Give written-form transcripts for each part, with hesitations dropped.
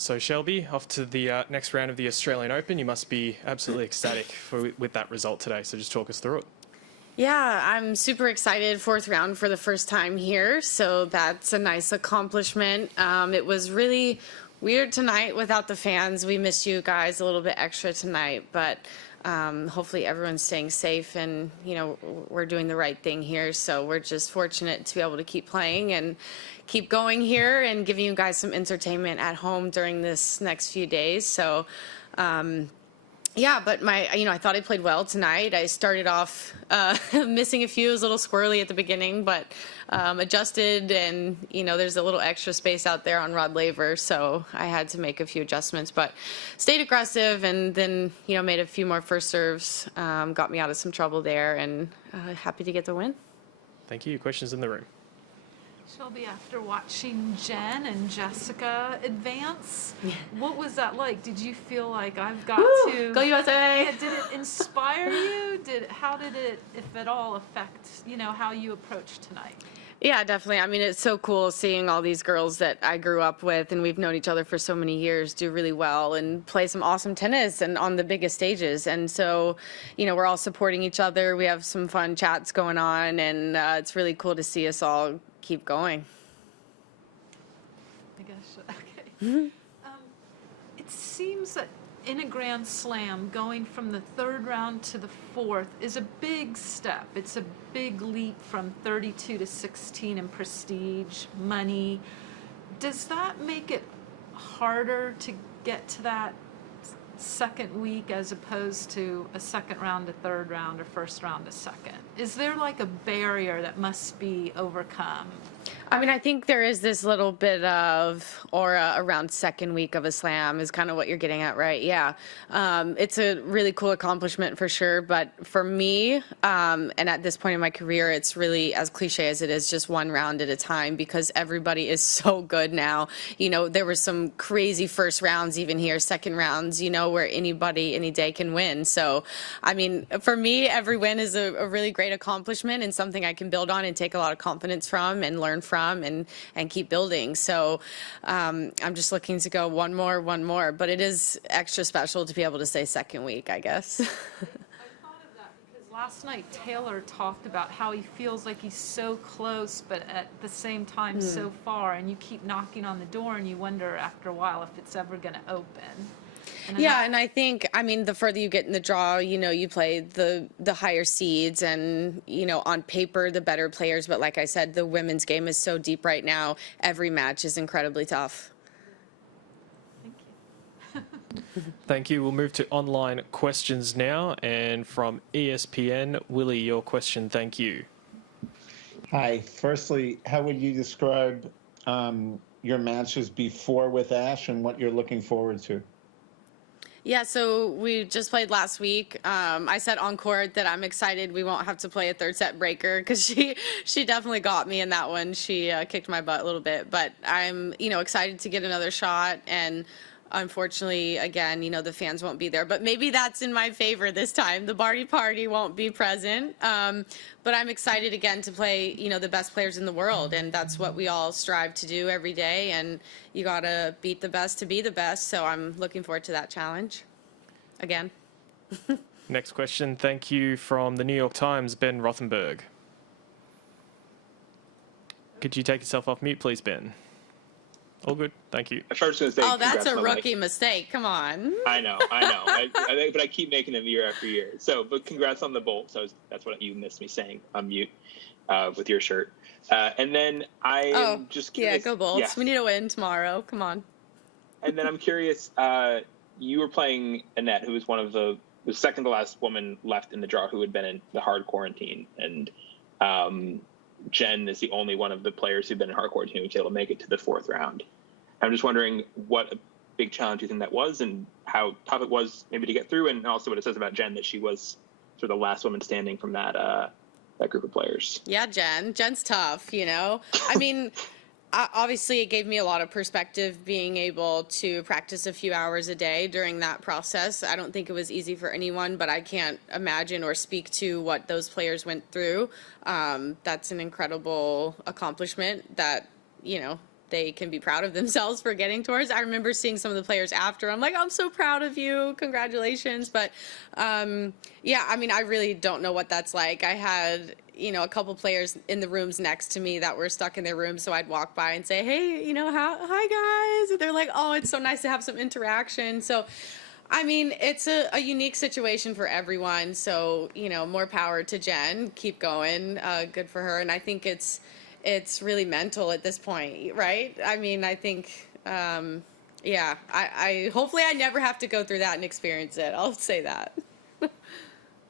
So Shelby, off to the next round of the Australian Open. You must be absolutely ecstatic with that result today. So just talk us through it. Yeah, I'm super excited. Fourth round for the first time here, so that's a nice accomplishment. It was really weird tonight without the fans. We missed you guys a little bit extra tonight, but hopefully everyone's staying safe and, we're doing the right thing here. So we're just fortunate to be able to keep playing and keep going here and giving you guys some entertainment at home during this next few days. So, yeah, but I thought I played well tonight. I started off missing a few. It was a little squirrely at the beginning, but adjusted, and there's a little extra space out there on Rod Laver, so I had to make a few adjustments, but stayed aggressive, and then made a few more first serves, got me out of some trouble there, and happy to get the win. Thank you. Questions in the room? Shelby, after watching Jen and Jessica advance, what was that like? Did you feel like I've got to go USA? Yeah, did it inspire you? How did it, if at all, affect how you approached tonight? Yeah, definitely. I mean, it's so cool seeing all these girls that I grew up with and we've known each other for so many years do really well and play some awesome tennis and on the biggest stages. And so, we're all supporting each other. We have some fun chats going on, and it's really cool to see us all keep going. I guess, okay. It seems that in a Grand Slam, going from the third round to the fourth is a big step. It's a big leap from 32 to 16 in prestige, money. Does that make it harder to get to that second week as opposed to a second round to third round or first round to second? Is there like a barrier that must be overcome? I mean, I think there is this little bit of aura around second week of a slam is kind of what you're getting at, right? Yeah. It's a really cool accomplishment for sure. But for me, and at this point in my career, it's really, as cliche as it is, just one round at a time because everybody is so good now. There were some crazy first rounds even here, second rounds, where anybody any day can win. So, I mean, for me, every win is a really great accomplishment and something I can build on and take a lot of confidence from and learn from and keep building. So I'm just looking to go one more, but it is extra special to be able to say second week, I guess. I thought of that because last night Taylor talked about how he feels like he's so close, but at the same time so far, and you keep knocking on the door and you wonder after a while if it's ever going to open. And I think, the further you get in the draw, you play the higher seeds and, on paper, the better players. But like I said, the women's game is so deep right now. Every match is incredibly tough. Thank you. Thank you. We'll move to online questions now. And from ESPN, Willie, your question. Thank you. Hi. Firstly, how would you describe your matches before with Ash and what you're looking forward to? Yeah, so we just played last week. I said on court that I'm excited we won't have to play a third set breaker because she definitely got me in that one. She kicked my butt a little bit, but I'm excited to get another shot. And unfortunately, again, the fans won't be there, but maybe that's in my favor this time. The Barty Party won't be present, but I'm excited again to play the best players in the world, and that's what we all strive to do every day. And you gotta beat the best to be the best. So I'm looking forward to that challenge again. Next question. Thank you from the New York Times, Ben Rothenberg. Could you take yourself off mute, please, Ben? All good. Thank you. I first going to say, oh, that's a rookie mistake. Come on. I know. But I keep making them year after year. So, but congrats on the bolt. So that's what you missed me saying on mute with your shirt. And then I'm just curious. Yeah, go Bolts. Yeah. We need a win tomorrow. Come on. And then I'm curious. You were playing Anett, who was the second to last woman left in the draw who had been in the hard quarantine, and Jen is the only one of the players who've been in hard quarantine who was able to make it to the fourth round. I'm just wondering what a big challenge you think that was and how tough it was maybe to get through, and also what it says about Jen that she was sort of the last woman standing from that group of players. Yeah, Jen's tough, I mean, obviously it gave me a lot of perspective being able to practice a few hours a day during that process. I don't think it was easy for anyone, but I can't imagine or speak to what those players went through. That's an incredible accomplishment that, they can be proud of themselves for getting towards. I remember seeing some of the players after. I'm like, I'm so proud of you. Congratulations. But yeah, I mean, I really don't know what that's like. I had, you know, a couple players in the rooms next to me that were stuck in their rooms. So I'd walk by and say, hey, you know, hi guys. And they're like, oh, it's so nice to have some interaction. So, I mean, it's a unique situation for everyone. So, you know, more power to Jen. Keep going. Good for her. And I think it's really mental at this point, right? I mean, I think, yeah, I hopefully I never have to go through that and experience it. I'll say that.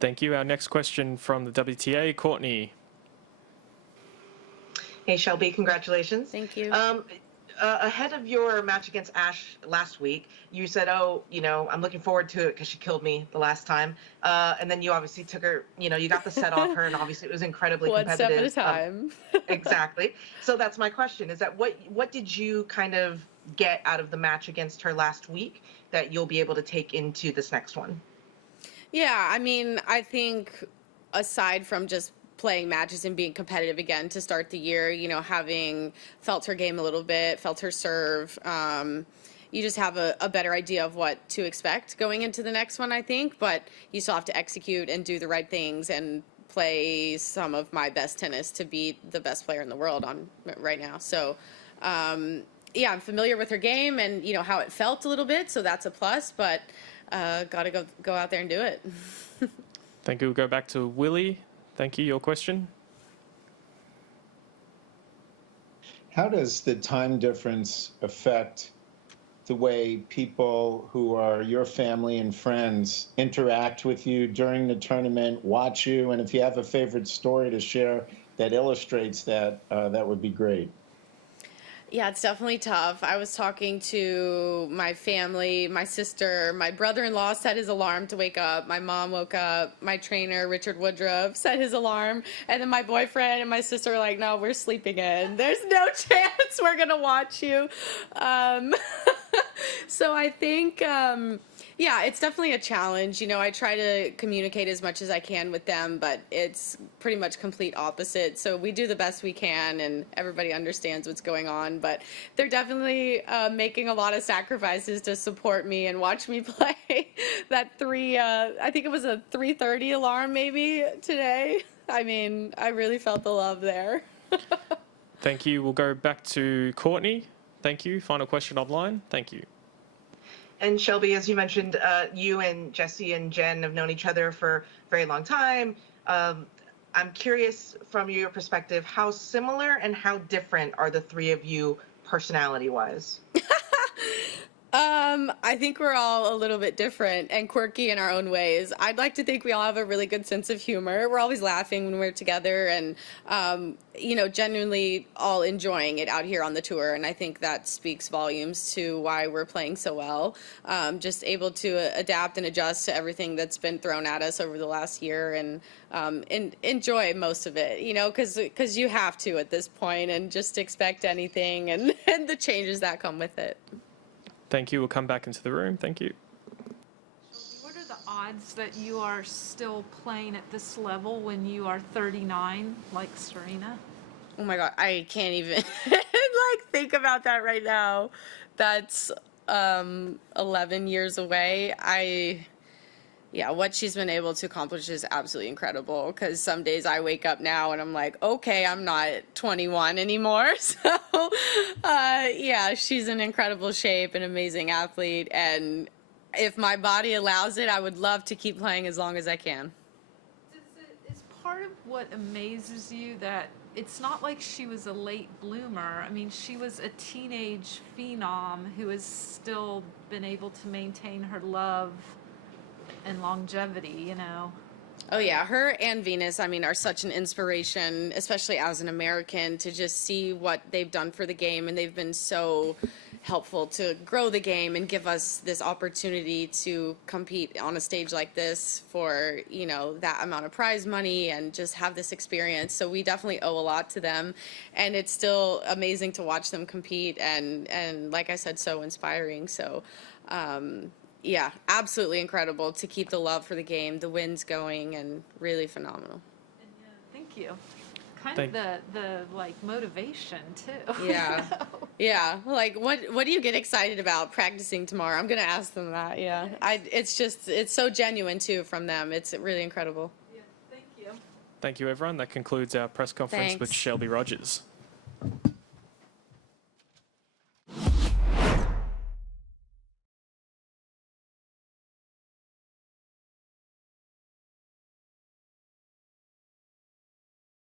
Thank you. Our next question from the WTA, Courtney. Hey, Shelby, congratulations. Thank you. Ahead of your match against Ash last week, you said, oh, you know, I'm looking forward to it because she killed me the last time. And then you obviously took her, you know, you got the set off her, and obviously it was incredibly One competitive. step at a time. Exactly. So that's my question, is that what did you kind of get out of the match against her last week that you'll be able to take into this next one? Yeah, I mean, I think aside from just playing matches and being competitive again to start the year, you know, having felt her game a little bit, felt her serve, you just have a better idea of what to expect going into the next one, I think. But you still have to execute and do the right things and play some of my best tennis to beat the best player in the world on right now. So, yeah, I'm familiar with her game and, you know, how it felt a little bit, so that's a plus. But got to go out there and do it. Thank you. We'll go back to Willie. Thank you. Your question? How does the time difference affect the way people who are your family and friends interact with you during the tournament, watch you, and if you have a favorite story to share that illustrates that, that would be great. Yeah, it's definitely tough. I was talking to my family, my sister, my brother-in-law set his alarm to wake up. My mom woke up. My trainer, Richard Woodruff, set his alarm. And then my boyfriend and my sister were like, no, we're sleeping in. There's no chance we're going to watch you. So I think, yeah, it's definitely a challenge. You know, I try to communicate as much as I can with them, but it's pretty much complete opposite. So we do the best we can, and everybody understands what's going on. But they're definitely making a lot of sacrifices to support me and watch me play. That I think it was a 3:30 alarm maybe today. I mean, I really felt the love there. Thank you. We'll go back to Courtney. Thank you. Final question online. Thank you. And Shelby, as you mentioned, you and Jesse and Jen have known each other for a very long time. I'm curious from your perspective, how similar and how different are the three of you personality-wise? I think we're all a little bit different and quirky in our own ways. I'd like to think we all have a really good sense of humor. We're always laughing when we're together and, you know, genuinely all enjoying it out here on the tour. And I think that speaks volumes to why we're playing so well. Just able to adapt and adjust to everything that's been thrown at us over the last year and enjoy most of it, you know, because you have to at this point and just expect anything and the changes that come with it. Thank you. We'll come back into the room. Thank you. What are the odds that you are still playing at this level when you are 39, like Serena? Oh my God, I can't even like think about that right now. That's 11 years away. Yeah, what she's been able to accomplish is absolutely incredible, because some days I wake up now and I'm like, okay, I'm not 21 anymore. So, yeah, she's in incredible shape, an amazing athlete, and if my body allows it, I would love to keep playing as long as I can. Is part of what amazes you that it's not like she was a late bloomer? I mean, she was a teenage phenom who has still been able to maintain her love and longevity, you know. Oh yeah, her and Venus, I mean, are such an inspiration, especially as an American, to just see what they've done for the game, and they've been so helpful to grow the game and give us this opportunity to compete on a stage like this for, you know, that amount of prize money and just have this experience. So we definitely owe a lot to them, and it's still amazing to watch them compete and like I said, so inspiring. So yeah, absolutely incredible to keep the love for the game, the wins going, and really phenomenal. Thank you. kind Thank- of the like motivation too. Yeah. Yeah. Like, what do you get excited about practicing tomorrow? I'm gonna ask them that. Yeah. It's so genuine too from them. It's really incredible. Yeah, thank you. Thank you, everyone. That concludes our press conference with Thanks. Shelby Rogers.